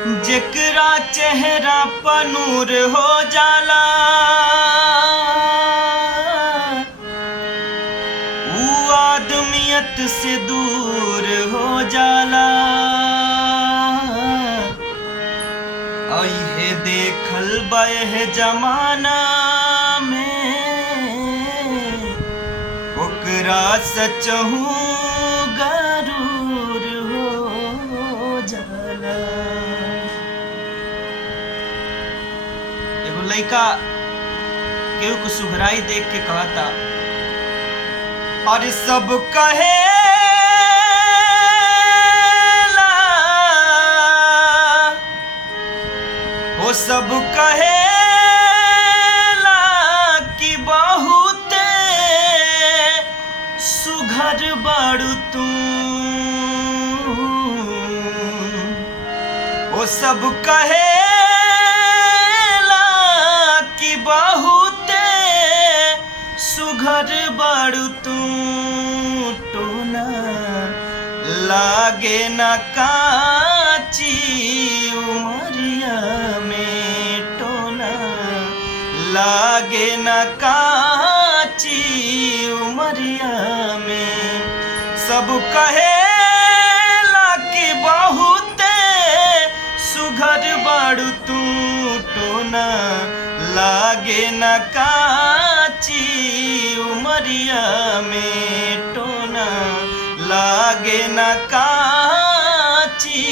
जेकरा चेहरा पर नूर हो जाला ऊ आदमियत से दूर हो जाला। अइहे देखल बह जमाना में ओकरा सचहू गरूर हो जाला। एगो लइका केहू को सुघराई देख के कहता, और सब कहेला वो सब कहेला कि बहुते सुघर बाड़ू तू। वो सब कहेला कि बहुते सुघर बाड़ू तू। टोना लागे न काची उमरिया में, टोना लागे न काची उमरिया में। सब कहेला कि बहुते सुघर बाड़ू तू। टोना लागे न काची उमरिया में, टोना लागे न काची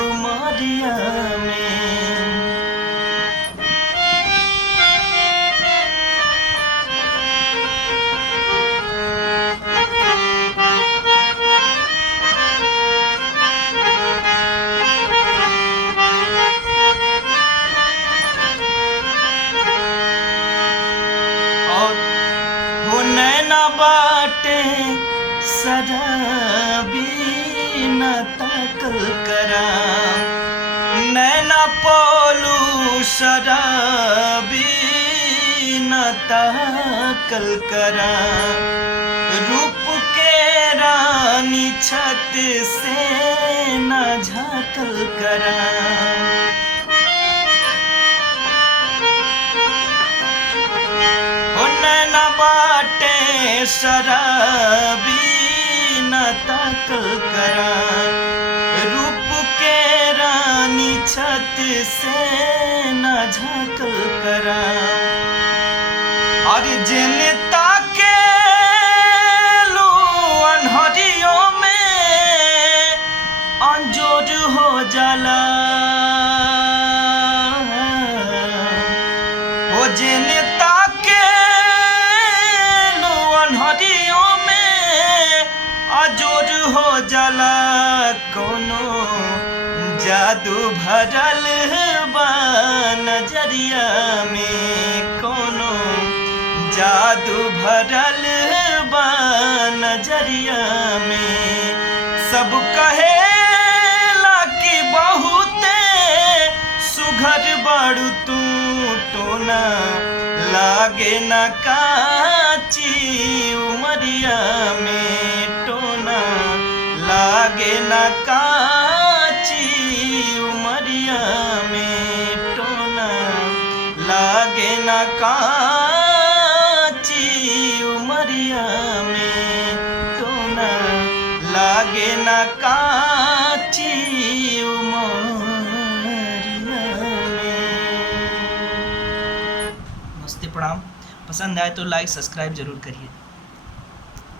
उमरिया में। और वो नैना बाटे शराबी न ताकल करा, नैना पोलू शराबी न ताकल करा। रूप के रानी छत से न झाकल करा। ओ नैना बाटे शराबी न ताकल करा। रूप के रानी छत से न झाकल करा। और जिन ताके लो अनहरियों में अंजोर हो जाला। ओ जिन ताके लो अनहरियों में अजोर हो जाला। कोनो जादू भरल बा नजरिया में, कोनो जादू भरल बा नजरिया में। सब कहेला कि बहुते सुघर बाड़ू तू। टोना लागे न काची उमरिया में, टोना लागे न काची उमरिया में। टोना लागे न काची उमरिया में, टोना लागे न काची उमरिया में। नमस्ते, प्रणाम। पसंद आए तो लाइक सब्सक्राइब जरूर करिए।